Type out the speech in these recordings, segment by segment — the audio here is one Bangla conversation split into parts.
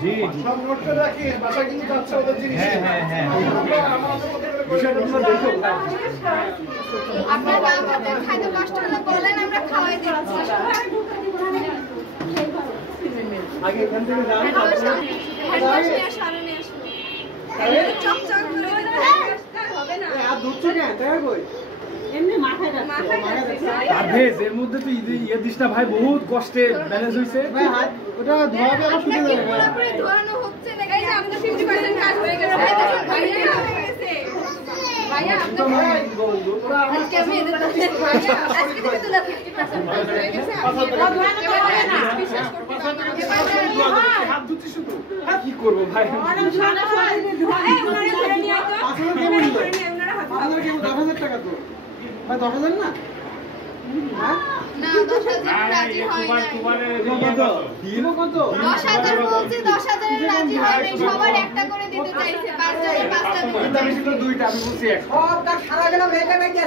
জি সব নোট করে রাখিস, বাসায় কিন্তু যাচ্ছে ওদের জিনিস। হ্যাঁ হ্যাঁ বিষয়টা তোমরা দেখো। আপনারা আমাদের খাইতে কষ্ট হলে বলেন, আমরা খাওয়াই দিচ্ছি। আগে এখান থেকে যান, চকচক করে হবে না। আর দুধ কেন তাই কই এমনি মাথায় রাখছে। এর মধ্যে তো ইয়ে দিস না ভাই, বহুত কষ্টে ম্যানেজ হইছে ভাই। হাত ওটা ধোয়াবে আর শুকিয়ে যাবে। পুরোপুরি ধোয়ানো হচ্ছে না, গাইস আমাদের 50% কাজ হয়ে গেছে। ভাইয়া হয়ে গেছে। ভাইয়া আপনি বন্ধু ওরা আজকে আমি এদের কাছে ভাইয়া আজকে থেকে তো 50% কাজ হয়ে গেছে। বিশ্বাস করতে হাত ধুচ্ছি শুধু। কি করব ভাই? অনেক সাদা শরীরে ধোয়া। এই উনারে ধরে নিয়ে আয় তো। আসলে কেমন উনারা হাত আপনার কেমন 10,000 টাকা তো ভাই, 10,000 না? হ্যাঁ না 10,000 রাজি হয় না। দিলো কত? 10,000 বলছি, 10,000 এর রাজি হয় নাই। সবার একটা করে দিতে চাইছে, 5 জনের 5টা দিতে আমি চাইছে। শুধু দুইটা, আমি বলছি এক। আমরা 10 টাকা বাকি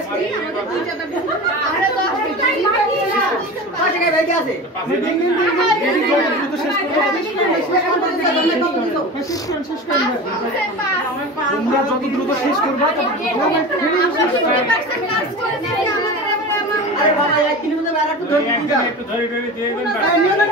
আছে। আপনি দিন দিন দেরি করে দ্রুত শেষ করতে হবে। শেষ করেন ভাই। তোমরা যত দ্রুত শেষ করবা তত আমরা 50% কাজ করে দিই, আমাদের আবার amount আরে বাবা 1 কিলো মধ্যে আর একটু ধরে দিন। একটু ধরে দিয়ে দেন। নিও না